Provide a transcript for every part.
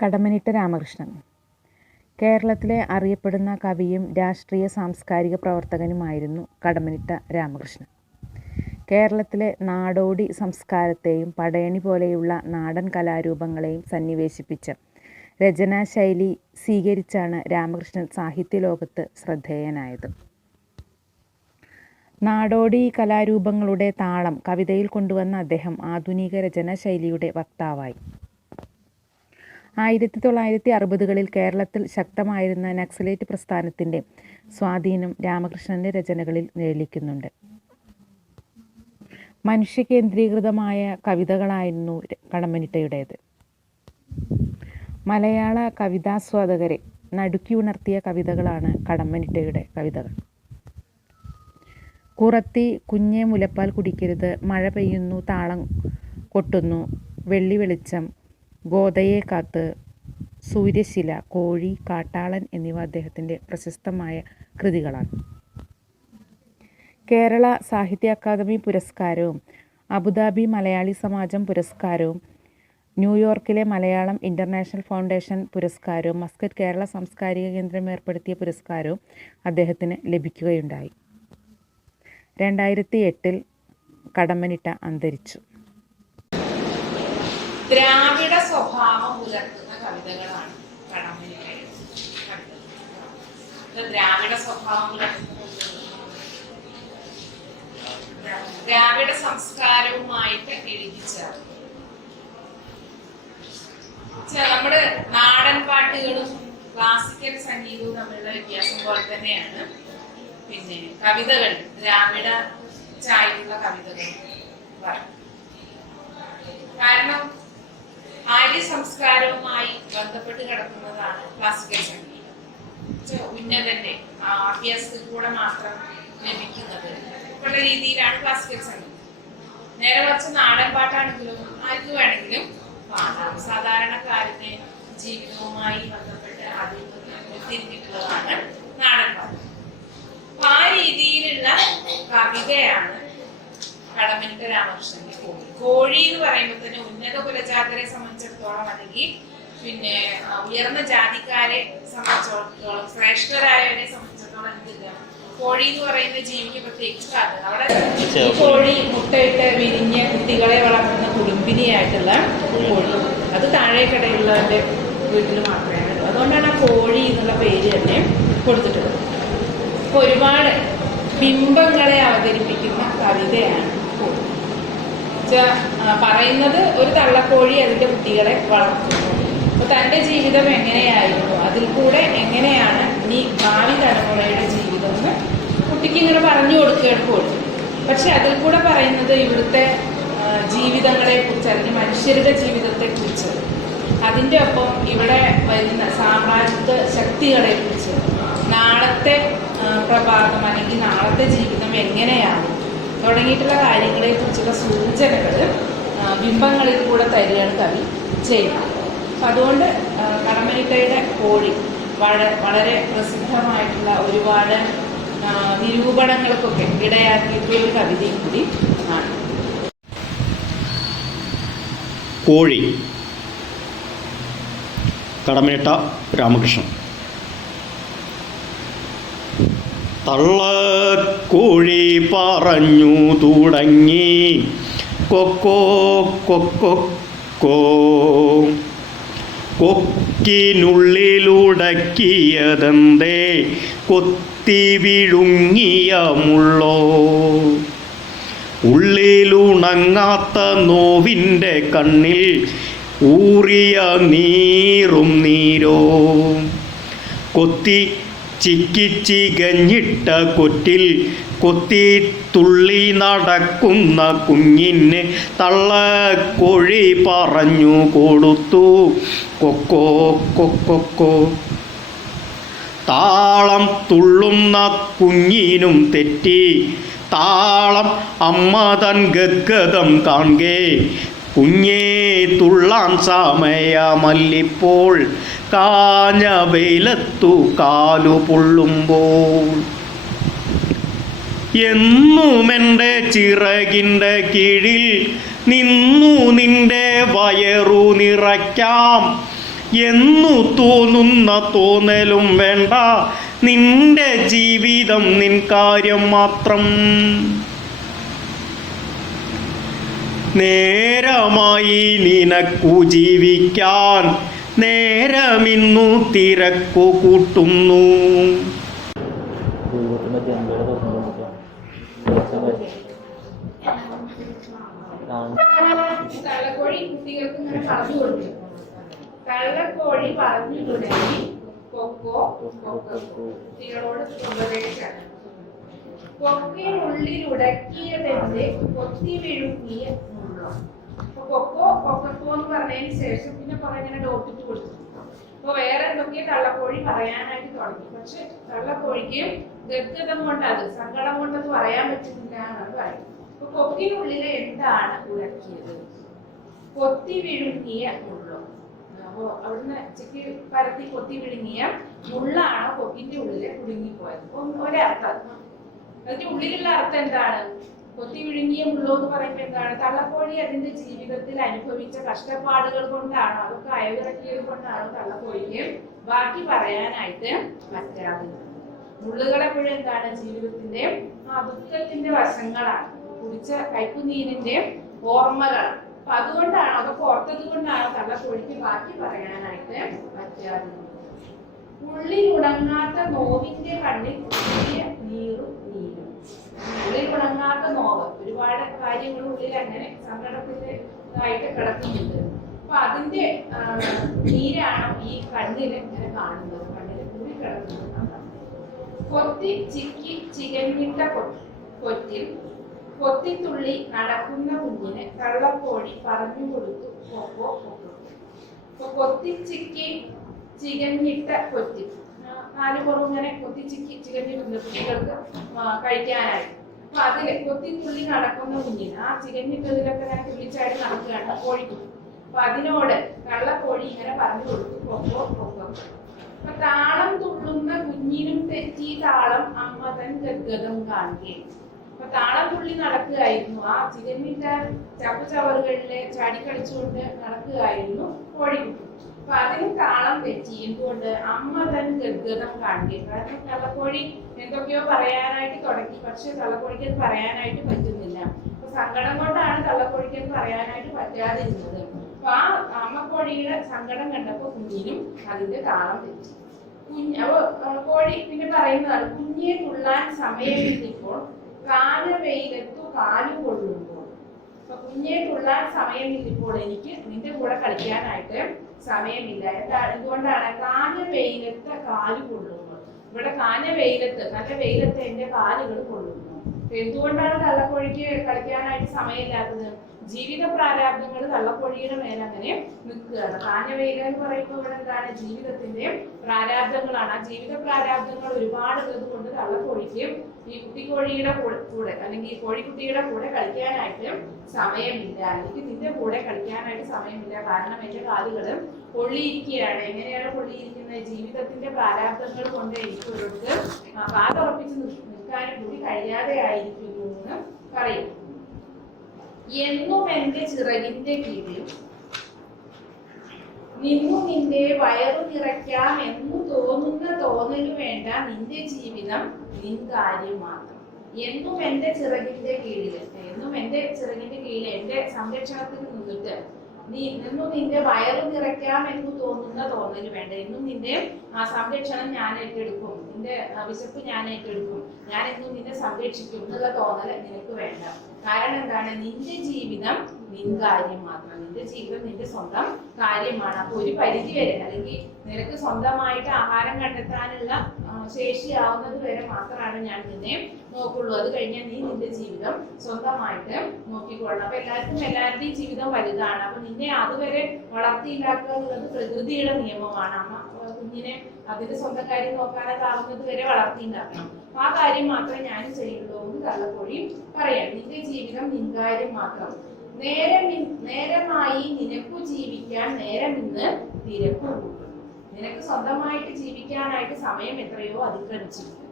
കടമ്മനിട്ട രാമകൃഷ്ണൻ കേരളത്തിലെ അറിയപ്പെടുന്ന കവിയും രാഷ്ട്രീയ സാംസ്കാരിക പ്രവർത്തകനുമായിരുന്നു കടമ്മനിട്ട രാമകൃഷ്ണൻ. കേരളത്തിലെ നാടോടി സംസ്കാരത്തെയും പടയണി പോലെയുള്ള നാടൻ കലാരൂപങ്ങളെയും സന്നിവേശിപ്പിച്ച രചനാശൈലി സ്വീകരിച്ചാണ് രാമകൃഷ്ണൻ സാഹിത്യലോകത്ത് ശ്രദ്ധേയനായത്. നാടോടി കലാരൂപങ്ങളുടെ താളം കവിതയിൽ കൊണ്ടുവന്ന അദ്ദേഹം ആധുനിക രചനാശൈലിയുടെ വക്താവായി. 1960കളിൽ കേരളത്തിൽ ശക്തമായിരുന്ന നക്സലേറ്റ് പ്രസ്ഥാനത്തിൻ്റെ സ്വാധീനം രാമകൃഷ്ണൻ്റെ രചനകളിൽ നിഴലിക്കുന്നുണ്ട്. മനുഷ്യകേന്ദ്രീകൃതമായ കവിതകളായിരുന്നു കടമ്മനിട്ടയുടേത്. മലയാള കവിതാസ്വാദകരെ നടുക്കിയുണർത്തിയ കവിതകളാണ് കടമ്മനിട്ടയുടെ കവിതകൾ. കുറത്തി, കുഞ്ഞെ മുലപ്പാൽ കുടിക്കരുത്, മഴ പെയ്യുന്നു, താളം കൊട്ടുന്നു, വെള്ളി വെളിച്ചം, ഗോദയെ കാത്ത്, സൂര്യശില, കോഴി, കാട്ടാളൻ എന്നിവ അദ്ദേഹത്തിൻ്റെ പ്രശസ്തമായ കൃതികളാണ്. കേരള സാഹിത്യ അക്കാദമി പുരസ്കാരവും അബുദാബി മലയാളി സമാജം പുരസ്കാരവും ന്യൂയോർക്കിലെ മലയാളം ഇൻ്റർനാഷണൽ ഫൗണ്ടേഷൻ പുരസ്കാരവും മസ്കറ്റ് കേരള സാംസ്കാരിക കേന്ദ്രം ഏർപ്പെടുത്തിയ പുരസ്കാരവും അദ്ദേഹത്തിന് ലഭിക്കുകയുണ്ടായി. 2008 കടമ്മനിട്ട അന്തരിച്ചു. ദ്രാവിഡ സ്വഭാവം പുലർത്തുന്ന കവിതകളാണ് കടമ്മനിട്ടയുടെ കവിതകൾ. ദ്രാവിഡ സ്വഭാവം പുലർത്തുന്ന ദ്രാവിഡ സംസ്കാരവുമായിട്ട് എഴുതിച്ചേർന്നു. നമ്മുടെ നാടൻ പാട്ടുകളും ക്ലാസിക്കൽ സംഗീതവും തമ്മിലുള്ള വ്യത്യാസം പോലെ തന്നെയാണ് പിന്നെ കവിതകൾ, ദ്രാവിഡ ചായയുള്ള കവിതകൾ. കാരണം ആര്യ സംസ്കാരവുമായി ബന്ധപ്പെട്ട് കിടക്കുന്നതാണ് ക്ലാസിക്കൽ സംഗീതം. ഉന്നതന്റെ അഭ്യാസത്തിൽ കൂടെ മാത്രം ലഭിക്കുന്നത് ഉള്ള രീതിയിലാണ് ക്ലാസിക്കൽ സംഗീതം. നേരെ മറിച്ച് നാടൻ പാട്ടാണെങ്കിലും ആർക്ക് വേണമെങ്കിലും പാടാം. സാധാരണക്കാരന്റെ ജീവിതവുമായി ബന്ധപ്പെട്ട് അതിൽ തിരിഞ്ഞിട്ടുള്ളതാണ് നാടൻ പാട്ട്. അപ്പൊ ആ രീതിയിലുള്ള കവിതയാണ് കടമ്മനിട്ട രാമകൃഷ്ണന്റെ കോഴി. കോഴി എന്ന് പറയുമ്പോൾ തന്നെ ഉന്നത കുലജാതരെ സംബന്ധിച്ചിടത്തോളം, അല്ലെങ്കിൽ പിന്നെ ഉയർന്ന ജാതിക്കാരെ സംബന്ധിച്ചിടത്തോളം, ശ്രേഷ്ഠരായവരെ സംബന്ധിച്ചിടത്തോളം എന്തില്ല, കോഴി എന്ന് പറയുന്ന ജീവിക്ക് പ്രത്യേകിച്ച് അവിടെ ഈ കോഴി മുട്ടയിട്ട് വിരിഞ്ഞ് കുട്ടികളെ വളർത്തുന്ന കുടുംബിനിയായിട്ടുള്ള കോഴി, അത് താഴേക്കടയുള്ളവന്റെ വീട്ടിൽ മാത്രമേ ഉള്ളൂ. അതുകൊണ്ടാണ് ആ കോഴി എന്നുള്ള പേര് തന്നെ കൊടുത്തിട്ടുള്ളത്. അപ്പൊ ഒരുപാട് ബിംബങ്ങളെ അവതരിപ്പിക്കുന്ന കവിതയാണ് കോഴി. പറയുന്നത് ഒരു തള്ളക്കോഴി അതിന്റെ കുട്ടികളെ വളർത്തുന്നു. അപ്പൊ തന്റെ ജീവിതം എങ്ങനെയായിരുന്നു, അതിൽ കൂടെ എങ്ങനെയാണ് ഇനി ഭാവി തലമുറയുടെ ജീവിതം എന്ന് കുട്ടിക്ക് ഇങ്ങനെ പറഞ്ഞു കൊടുക്കുകയാണ് കോഴി. പക്ഷെ അതിൽ കൂടെ പറയുന്നത് ഇവിടുത്തെ ജീവിതങ്ങളെ കുറിച്ച്, അല്ലെങ്കിൽ മനുഷ്യരുടെ ജീവിതത്തെ കുറിച്ച്, അതിൻ്റെ ഒപ്പം ഇവിടെ വരുന്ന സാമ്രാജ്യ ശക്തികളെ കുറിച്ച്, നാളത്തെ പ്രഭാതം അല്ലെങ്കിൽ നാളത്തെ ജീവിതം എങ്ങനെയാണ് തുടങ്ങിയിട്ടുള്ള കാര്യങ്ങളെ കുറിച്ചുള്ള സൂചനകൾ ബിംബങ്ങളിൽ കൂടെ തരികയാണ് കവി ചെയ്യുന്നത്. അപ്പം അതുകൊണ്ട് കടമ്മനിട്ടയുടെ കോഴി വളരെ പ്രസിദ്ധമായിട്ടുള്ള ഒരുപാട് നിരൂപണങ്ങൾക്കൊക്കെ ഇടയാക്കിയിട്ടുള്ള ഒരു കവിതയും കൂടി ആണ്. കോഴി, കടമ്മനിട്ട രാമകൃഷ്ണൻ. തള്ളക്കോഴി പറഞ്ഞു തുടങ്ങി കൊക്കോ കൊക്കോ, കൊക്കിനുള്ളിലുടക്കിയതെന്തേ കൊത്തി വിഴുങ്ങിയ മുള്ളോ, ഉള്ളിലുണങ്ങാത്ത നോവിൻ്റെ കണ്ണിൽ ഊറിയ നീറും നീരോ, കൊത്തി ചിക്കിച്ചികഞ്ഞിട്ട കൊറ്റിൽ കൊത്തി തുള്ളി നടക്കുന്ന കുഞ്ഞിന് തള്ളക്കോഴി പറഞ്ഞു കൊടുത്തു കൊക്കോ കൊക്കോ. താളം തുള്ളുന്ന കുഞ്ഞിനും തെറ്റി താളം അമ്മ തൻ ഗദ്ഗതം കാൺകെ, കുഞ്ഞേ തുള്ളാൻ സമയമല്ലിപ്പോൾ കാഞ്ഞ വെയിലത്തു കാലു പൊള്ളുമ്പോൾ, എന്നുമെൻ്റെ ചിറകിൻ്റെ കീഴിൽ നിന്നു നിന്റെ വയറു നിറയ്ക്കാം, എന്നു തോന്നുന്ന തോന്നലും വേണ്ട, നിന്റെ ജീവിതം നിൻ കാര്യം മാത്രം. നേരമായി നിനക്കു ജീവിക്കാൻ നേരമിന്നു തിരക്കു കൂട്ടുന്നു. കള്ളക്കോഴി കുട്ടികൾക്ക് ഇങ്ങനെ പറഞ്ഞു കൊടുക്കും. കള്ളക്കോഴി പറഞ്ഞു തുടങ്ങി കൊക്കോ കൊക്കോ കുട്ടികളോട് ഉപദേശിക്കണം. കൊക്കിനുള്ളിൽ ഉടക്കിയതെന്റെ കൊത്തി വിഴുങ്ങിയ മുള്ളം. അപ്പൊ കൊക്കോ കൊക്കോ എന്ന് പറഞ്ഞതിന് ശേഷം പിന്നെ കുറെ ഇങ്ങനെ ഡോട്ടിട്ട് കൊടുത്തു. അപ്പൊ വേറെ എന്തൊക്കെയോ കള്ളക്കോഴി പറയാനായിട്ട് തുടങ്ങി. പക്ഷെ കള്ളക്കോഴിക്ക് ഗദ്ഗതം കൊണ്ട് അത് സങ്കടം കൊണ്ടത് പറയാൻ പറ്റുന്നില്ല എന്നാണ് പറയുന്നത്. അപ്പൊ കൊക്കിനുള്ളിലെ എന്താണ് ഉടക്കിയത്? കൊത്തി വിഴുങ്ങിയ മുള്ളം. അപ്പൊ അവിടുന്ന് ചെക്ക് പരത്തി കൊത്തി വിഴുങ്ങിയ മുള്ളാണ് കൊക്കിന്റെ ഉള്ളില് കുടുങ്ങിപ്പോയത്. ഒരർത്ഥം. അതിന്റെ ഉള്ളിലുള്ള അർത്ഥം എന്താണ്? കൊത്തി വിഴുങ്ങിയ മുള്ളോ എന്ന് പറയുമ്പോൾ എന്താണ്? തള്ളക്കോഴി അതിന്റെ ജീവിതത്തിൽ അനുഭവിച്ച കഷ്ടപ്പാടുകൾ കൊണ്ടാണോ, അതൊക്കെ അയവിറക്കിയത് കൊണ്ടാണോ തള്ളക്കോഴിക്ക് ബാക്കി പറയാനായിട്ട് പറ്റാതെ? മുള്ളുകൾ എപ്പോഴും എന്താണ്? ജീവിതത്തിന്റെ ദുഃഖത്തിന്റെ വശങ്ങളാണ്, കുടിച്ച കയ്പുനീരിന്റെ ഓർമ്മകളാണ്. അപ്പൊ അതുകൊണ്ടാണ്, അതൊക്കെ ഓർത്തത് കൊണ്ടാണ് തള്ളക്കോഴിക്ക് ബാക്കി പറയാനായിട്ട് പറ്റാതെ. ഉള്ളിലുടങ്ങാത്ത നോവിന്റെ കണ്ണിൽ പുതിയ നീറും നീരും. ഉള്ളിലുടങ്ങാത്ത നോവ്, ഒരുപാട് കാര്യങ്ങൾ ഉള്ളിൽ അങ്ങനെ സങ്കടത്തിൻ്റെതായിട്ട് കിടക്കുന്നുണ്ട്. അപ്പൊ അതിന്റെ നീരാണ് ഈ കണ്ണിൽ ഇങ്ങനെ കാണുന്നത്, കണ്ണിൽ കൂടി കിടക്കുന്നത്. കൊത്തി ചിക്കി ചികഞ്ഞിട്ട കൊറ്റിൽ കൊത്തിത്തുള്ളി നടക്കുന്ന കുഞ്ഞിന് കള്ളക്കോഴി പറഞ്ഞു കൊടുത്തു കൊക്കോ കൊക്കോ. അപ്പൊ കൊത്തി ചിക്കി ചികഞ്ഞിട്ട കൊറ്റി, നാല് പുറം ഇങ്ങനെ കൊത്തി ചിക്കി ചികഞ്ഞിട്ടുണ്ട് കുട്ടികൾക്ക് കഴിക്കാനായി. അപ്പൊ അതില് കൊത്തിത്തുള്ളി നടക്കുന്ന കുഞ്ഞിന്, ആ ചികഞ്ഞിട്ടതിലൊക്കെ ഇങ്ങനെ തുള്ളിച്ചാടി നടക്കുകയാണ് കോഴിക്ക്. അപ്പൊ അതിനോട് കള്ളക്കോഴി ഇങ്ങനെ പറഞ്ഞു കൊടുത്തു കൊക്കോ കൊക്കോ. അപ്പൊ താളം തുള്ളുന്ന കുഞ്ഞിനും തെറ്റി താളം അമ്മ തൻ ഗദ്ഗതം കാണുകയും. അപ്പൊ താളം തുള്ളി നടക്കുകയായിരുന്നു, ആ ചികഞ്ഞിട്ട ചപ്പുചവറുകളിലെ ചാടിക്കളിച്ചുകൊണ്ട് നടക്കുകയായിരുന്നു കോഴിക്കുട്ടി. അപ്പൊ അതിന് താളം തെറ്റി. എന്തുകൊണ്ട്? അമ്മ തൻ ഗദ്ഗതം കാണുകയും. കാരണം തള്ളക്കോഴി എന്തൊക്കെയോ പറയാനായിട്ട് തുടങ്ങി, പക്ഷെ തള്ളക്കോഴിക്ക് അത് പറയാനായിട്ട് പറ്റുന്നില്ല. അപ്പൊ സങ്കടം കൊണ്ടാണ് തള്ളക്കോഴിക്ക് അത് പറയാനായിട്ട് പറ്റാതിരുന്നത്. അപ്പൊ ആ അമ്മക്കോഴിയുടെ സങ്കടം കണ്ടപ്പോ കുഞ്ഞിനും അതിന്റെ താളം തെറ്റി. അപ്പൊ കോഴി പിന്നെ പറയുന്നതാണ്, കുഞ്ഞെ തുള്ളാൻ സമയമില്ലിപ്പോൾ കാല വെയിലത്തു കാലു കൊള്ളുമ്പോൾ. അപ്പൊ കുഞ്ഞെ തുള്ളാൻ സമയമില്ലിപ്പോൾ, എനിക്ക് നിന്റെ കൂടെ കളിക്കാനായിട്ട് സമയമില്ല. എന്തുകൊണ്ടാണ്? കാല വെയിലത്ത് കാലു കൊള്ളുമ്പോൾ. ഇവിടെ കാല വെയിലത്ത്, നല്ല വെയിലത്ത് എന്റെ കാലുകൾ കൊള്ളുന്നു. എന്തുകൊണ്ടാണ് തള്ളക്കോഴിക്ക് കളിക്കാനായിട്ട് സമയമില്ലാത്തത്? ജീവിത പ്രാരാബ്ദങ്ങൾ തള്ളക്കോഴിയുടെ മേലങ്ങനെ നിൽക്കുകയാണ്. കാഞ്ഞവെയില എന്ന് പറയുമ്പോൾ ഇവിടെ എന്താണ്? ജീവിതത്തിന്റെ പ്രാരാബ്ദങ്ങളാണ്. ആ ജീവിത പ്രാരാബ്ദങ്ങൾ ഒരുപാട് ഉള്ളത് കൊണ്ട് തള്ളക്കോഴിക്ക് ഈ കുട്ടിക്കോഴിയുടെ കൂടെ അല്ലെങ്കിൽ കോഴിക്കുട്ടിയുടെ കൂടെ കളിക്കാനായിട്ട് സമയമില്ല. എനിക്ക് നിന്റെ കൂടെ കളിക്കാനായിട്ട് സമയമില്ല, കാരണം എന്റെ കാലുകൾ പൊള്ളിയിരിക്കുകയാണ്. എങ്ങനെയാണ് പൊള്ളിയിരിക്കുന്നത്? ജീവിതത്തിന്റെ പ്രാരാബ്ദങ്ങൾ കൊണ്ട് എനിക്ക് ഒരിടത്ത് കാലുറപ്പിച്ച് നിൽക്കാനും കൂടി കഴിയാതെ ആയിരിക്കുന്നു എന്ന് പറയും. എന്നും എന്റെ ചിറകിന്റെ കീഴിൽ നിന്നു നിന്റെ വയറു നിറയ്ക്കാം എന്ന് തോന്നുന്ന തോന്നല് വേണ്ട, നിന്റെ ജീവിതം നിൻ കാര്യം മാത്രം. എന്നും എന്റെ ചിറകിന്റെ കീഴില്, എന്നും എന്റെ ചിറകിന്റെ കീഴിൽ എന്റെ സംരക്ഷണത്തിൽ നിന്നിട്ട് നിന്നും നിന്റെ വയറു നിറയ്ക്കാം എന്ന് തോന്നുന്ന തോന്നല് വേണ്ട. എന്നും നിന്റെ സംരക്ഷണം ഞാൻ ഏറ്റെടുക്കും, നിന്റെ വിശപ്പ് ഞാൻ ഏറ്റെടുക്കും, ഞാൻ എന്നും നിന്നെ സംരക്ഷിക്കും എന്നുള്ള തോന്നല് നിനക്ക് വേണ്ട. കാരണം എന്താണ്? നിന്റെ ജീവിതം നിൻ കാര്യം മാത്രം. നിന്റെ ജീവിതം നിന്റെ സ്വന്തം കാര്യമാണ്. അപ്പൊ ഒരു പരിധി വരെ, അല്ലെങ്കിൽ നിനക്ക് സ്വന്തമായിട്ട് ആഹാരം കണ്ടെത്താനുള്ള ശേഷിയാവുന്നത് വരെ മാത്രമാണ് ഞാൻ നിന്നെ നോക്കുള്ളൂ. അത് കഴിഞ്ഞാൽ നീ നിന്റെ ജീവിതം സ്വന്തമായിട്ട് നോക്കിക്കൊള്ളണം. അപ്പൊ എല്ലാവരുടെയും ജീവിതം വലുതാണ്. അപ്പൊ നിന്നെ അതുവരെ വളർത്തിയില്ലാക്കുക എന്നുള്ളത് പ്രകൃതിയുടെ നിയമമാണ്. അമ്മ കുഞ്ഞിനെ അതിന്റെ സ്വന്തം കാര്യം നോക്കാനൊക്കെ ആവുന്നത് വരെ വളർത്തിയിട്ടുണ്ടാക്കണം. ആ കാര്യം മാത്രമേ ഞാൻ ചെയ്യുള്ളൂ എന്ന് കള്ളക്കോഴി പറയാം. നിന്റെ ജീവിതം നിൻ കാര്യം മാത്രം. നേരമായി നിനക്കു ജീവിക്കാൻ നേരം ഇന്ന് തിരക്ക് കൂട്ടുന്നു. നിനക്ക് സ്വന്തമായിട്ട് ജീവിക്കാനായിട്ട് സമയം എത്രയോ അതിക്രമിച്ചിരിക്കുന്നു.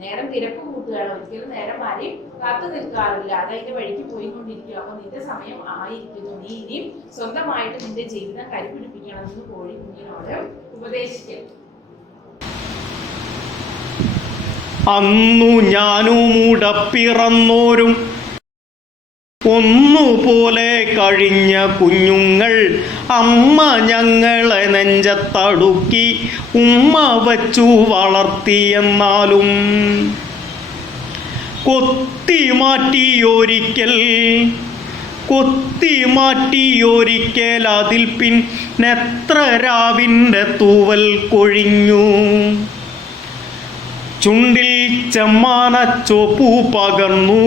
നേരം തിരക്ക് കൂട്ടുകയാണ്, ഒരിക്കലും നേരം മാറി കാത്തു നിൽക്കാറില്ല, അത് അതിന്റെ വഴിക്ക് പോയിക്കൊണ്ടിരിക്കുക. അപ്പൊ നിന്റെ സമയം ആയിരിക്കുന്നു, നീ ഇനിയും സ്വന്തമായിട്ട് നിന്റെ ജീവിതം കൈപിടിപ്പിക്കണമെന്ന് കോഴി കുഞ്ഞിനോട് ഉപദേശിക്കും. അന്നു ഞാനും ഉടപ്പിറന്നോരും ഒന്നുപോലെ കഴിഞ്ഞ കുഞ്ഞുങ്ങൾ, അമ്മ ഞങ്ങളെ നെഞ്ചത്തടുക്കി ഉമ്മ വച്ചു വളർത്തിയെന്നാലും കൊത്തി മാറ്റിയൊരിക്കൽ അതിൽ പിന്നെത്ര രാവിൻ്റെ തൂവൽ കൊഴിഞ്ഞു. ചുണ്ടിൽ ചെമ്മാനച്ചോപ്പു പകർന്നു,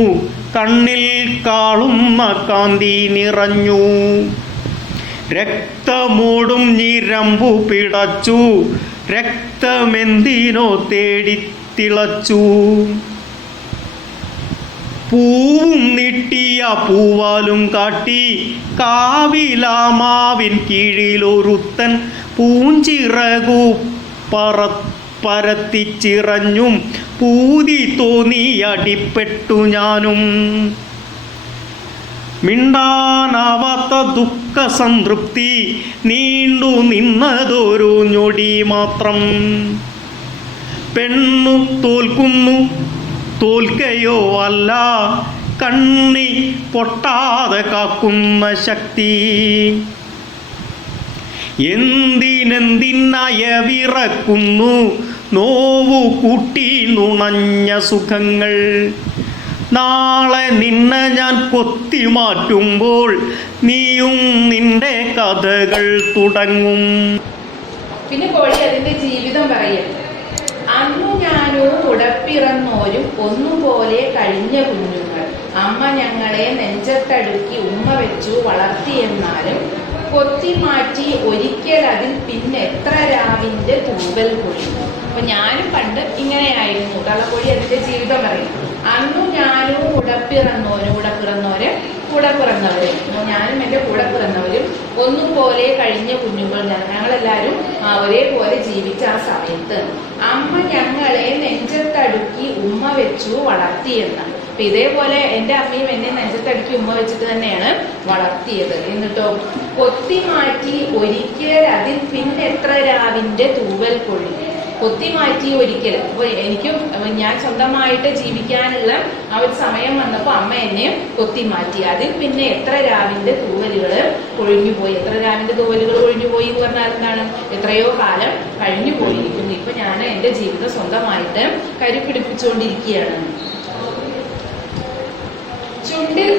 കണ്ണിൽ കാളുന്ന കാന്തി നിറഞ്ഞു. രക്തമോടും ഞരമ്പു പിടച്ചു, രക്തമെന്തിനോ തേടിത്തിളച്ചു. പൂവും നീട്ടിയ പൂവാലും കാട്ടി കാവിലാമാവിൻ കീഴിലൊരുത്തൻ പൂഞ്ചിറകു പരത്തിച്ചിറഞ്ഞും പൂതി തോന്നി അടിപ്പെട്ടു ഞാനും. മിണ്ടാനാവാത്ത ദുഃഖ സംതൃപ്തി നീണ്ടു നിന്നതൊരു ഞൊടി മാത്രം. പെണ്ണു തോൽക്കയോ അല്ല, കണ്ണി പൊട്ടാതെ കാക്കുന്ന ശക്തി. എന്തിനയവിറക്കുന്നു നോവു കൂട്ടി നുണഞ്ഞ സുഖങ്ങൾ. നാളെ നിന്നെ ഞാൻ കൊത്തി മാറ്റുമ്പോൾ നീയും നിന്റെ കഥകൾ തുടങ്ങും. പിന്നെ കോഴി അതിന്റെ ജീവിതം പറയും. അന്നു ഞാനോ ഉടപ്പിറന്നോരും ഒന്നുപോലെ കഴിഞ്ഞ കുഞ്ഞുങ്ങൾ, അമ്മ ഞങ്ങളെ നെഞ്ചത്തടുക്കി ഉമ്മ വെച്ചു വളർത്തിയെന്നാലും കൊത്തി മാറ്റി ഒരിക്കൽ അതിൽ പിന്നെ എത്ര രാവിന്റെ തൂവൽ കൊഴിഞ്ഞു. അപ്പൊ ഞാനും പണ്ട് ഇങ്ങനെയായിരുന്നു. തള്ളക്കോഴി അതിന്റെ ജീവിതം പറയും. അന്നു ഞാനും കൂടെ പിറന്നവരും ഞാനും എൻ്റെ കൂടെ പിറന്നവരും ഒന്നുപോലെ കഴിഞ്ഞ കുഞ്ഞുങ്ങൾ, ഞങ്ങളെല്ലാവരും ഒരേപോലെ ജീവിച്ച ആ സമയത്ത് അമ്മ ഞങ്ങളെ നെഞ്ചത്തടുക്കി ഉമ്മ വെച്ചു വളർത്തിയെന്നാണ്. അപ്പൊ ഇതേപോലെ എൻ്റെ അമ്മയും എന്നെ നെഞ്ചത്തടുക്കി ഉമ്മ വെച്ചിട്ട് തന്നെയാണ് വളർത്തിയത്. എന്നിട്ടോ കൊത്തി മാറ്റി ഒരിക്കൽ അതിൽ പിന്നെ എത്ര രാവിന്റെ തൂവൽ കൊഴിഞ്ഞു. കൊത്തി മാറ്റി ഒരിക്കൽ. അപ്പോൾ എനിക്കും ഞാൻ സ്വന്തമായിട്ട് ജീവിക്കാനുള്ള ആ ഒരു സമയം വന്നപ്പോൾ അമ്മ എന്നെ കൊത്തി മാറ്റി. അതിൽ പിന്നെ എത്ര രാവിന്റെ തൂവലുകൾ കൊഴിഞ്ഞുപോയി. എത്ര രാവിന്റെ തൂവലുകൾ കൊഴിഞ്ഞുപോയി എന്ന് പറഞ്ഞാൽ എന്താണ്? എത്രയോ കാലം കഴിഞ്ഞു പോയിരിക്കുന്നു. ഇപ്പൊ ഞാൻ എൻ്റെ ജീവിതം സ്വന്തമായിട്ട് കരുപിടിപ്പിച്ചുകൊണ്ടിരിക്കുകയാണ്. ചുണ്ടിൽ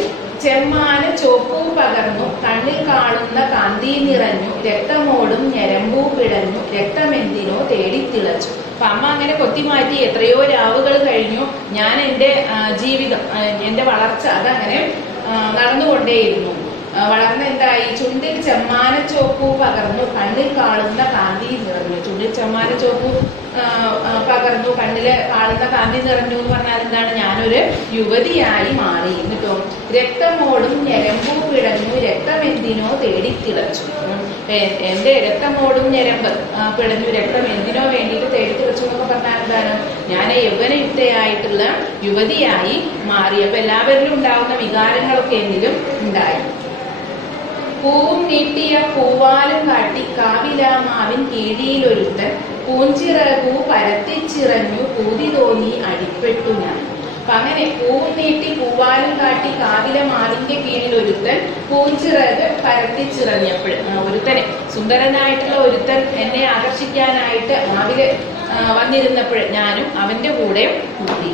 ചെമ്മാന ചോപ്പൂ പകർന്നു, കണ്ണിൽ കാണുന്ന കാന്തി നിറഞ്ഞു, രക്തമോടും ഞരമ്പൂ പിടഞ്ഞു, രക്തമെന്തിനോ തേടിത്തിളച്ചു. അപ്പൊ അമ്മ അങ്ങനെ കൊത്തിമാറ്റി എത്രയോ രാവുകൾ കഴിഞ്ഞു. ഞാൻ എൻ്റെ ജീവിതം, എൻ്റെ വളർച്ച അതങ്ങനെ നടന്നുകൊണ്ടേയിരുന്നു. വളർന്ന് എന്തായി? ചുണ്ടിൽ ചെമ്മാനച്ചോപ്പു പകർന്നു, കണ്ണിൽ കാണുന്ന കാന്തി നിറഞ്ഞു. ചുണ്ടിൽ ചെമ്മാനച്ചോപ്പു പകർന്നു, കണ്ണില് കാണുന്ന കാന്തി നിറഞ്ഞു എന്ന് പറഞ്ഞാൽ എന്താണ്? ഞാനൊരു യുവതിയായി മാറി. എന്നിട്ടോ രക്തമോടും ഞരമ്പു പിടഞ്ഞു, രക്തമെന്തിനോ തേടിത്തിളച്ചു. എൻ്റെ രക്തമോടും ഞരമ്പ് പിടഞ്ഞു, രക്തം എന്തിനോ വേണ്ടിയിട്ട് തേടിത്തിളച്ചു എന്നൊക്കെ പറഞ്ഞാൽ എന്താണ്? ഞാൻ യൗവനയുക്തയായിട്ടുള്ള യുവതിയായി മാറി. അപ്പൊ എല്ലാവരിലും ഉണ്ടാവുന്ന വികാരങ്ങളൊക്കെ എന്നിലും ഉണ്ടായി. പൂവും നീട്ടിയ പൂവാലും കാട്ടി കാവിലാമാവിൻ കീഴിയിലൊരുത്തൻ പൂഞ്ചിറകു പരത്തിച്ചിറഞ്ഞു, പൂതി തോന്നി അടിപ്പെട്ടു ഞാൻ. അപ്പൊ അങ്ങനെ പൂവും നീട്ടി പൂവാലും കാട്ടി കാവിലെ മാവിന്റെ കീഴിൽ ഒരുത്തൻ പൂഞ്ചിറക് പരത്തിച്ചിറങ്ങിയപ്പോൾ, ഒരുത്തനെ സുന്ദരനായിട്ടുള്ള ഒരുത്തൻ എന്നെ ആകർഷിക്കാനായിട്ട് മാവില് വന്നിരുന്നപ്പോൾ ഞാനും അവന്റെ കൂടെ കൂടി.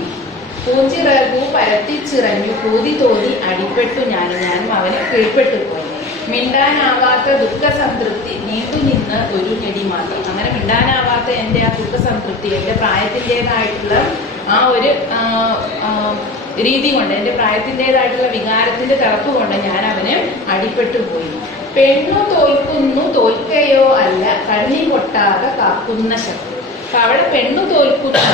പൂഞ്ചിറകു പരത്തിച്ചിറഞ്ഞു, പൂതി തോന്നി അടിപ്പെട്ടു ഞാനും അവന് കീഴ്പ്പെട്ടു പോയി. മിണ്ടാനാവാത്ത ദുഃഖസംതൃപ്തി നീണ്ടുനിന്ന് ഒരു ഞെടി മാത്രം. അങ്ങനെ മിണ്ടാനാവാത്ത എൻ്റെ ആ ദുഃഖസംതൃപ്തി, എൻ്റെ പ്രായത്തിൻ്റെതായിട്ടുള്ള ആ ഒരു രീതി കൊണ്ട്, എൻ്റെ പ്രായത്തിൻ്റെതായിട്ടുള്ള വികാരത്തിന്റെ തിളപ്പ് കൊണ്ട് ഞാൻ അവന് അടിപ്പെട്ടു പോയി. പെണ്ണു തോൽക്കുന്നു തോൽക്കയോ അല്ല, കണ്ണി പൊട്ടാതെ കാക്കുന്ന ശക്തി. അപ്പൊ അവിടെ പെണ്ണു തോൽക്കുന്നു,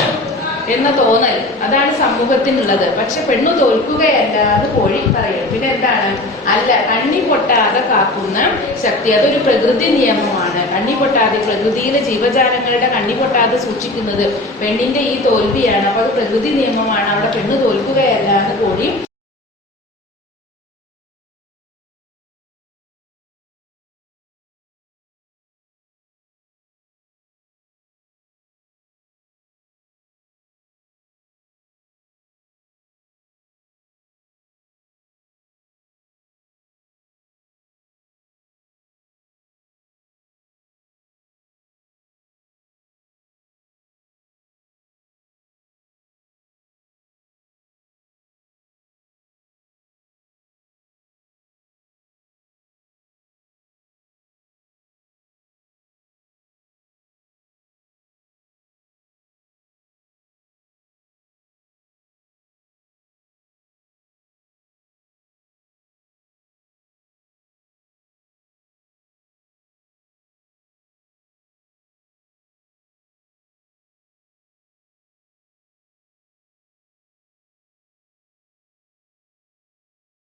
എന്ന തോന്നൽ, അതാണ് സമൂഹത്തിനുള്ളത്. പക്ഷെ പെണ്ണു തോൽക്കുകയല്ല എന്ന് കോഴി പറയും. പിന്നെ എന്താണ്? അല്ല, കണ്ണി പൊട്ടാതെ കാക്കുന്ന ശക്തി, അതൊരു പ്രകൃതി നിയമമാണ്. കണ്ണി പൊട്ടാതെ, പ്രകൃതിയിലെ ജീവജാലങ്ങളുടെ കണ്ണി പൊട്ടാതെ സൂക്ഷിക്കുന്നത് പെണ്ണിന്റെ ഈ തോൽവിയാണ്. അപ്പൊ അത് പ്രകൃതി നിയമമാണ്. അവിടെ പെണ്ണു തോൽക്കുകയല്ല എന്ന് കോഴി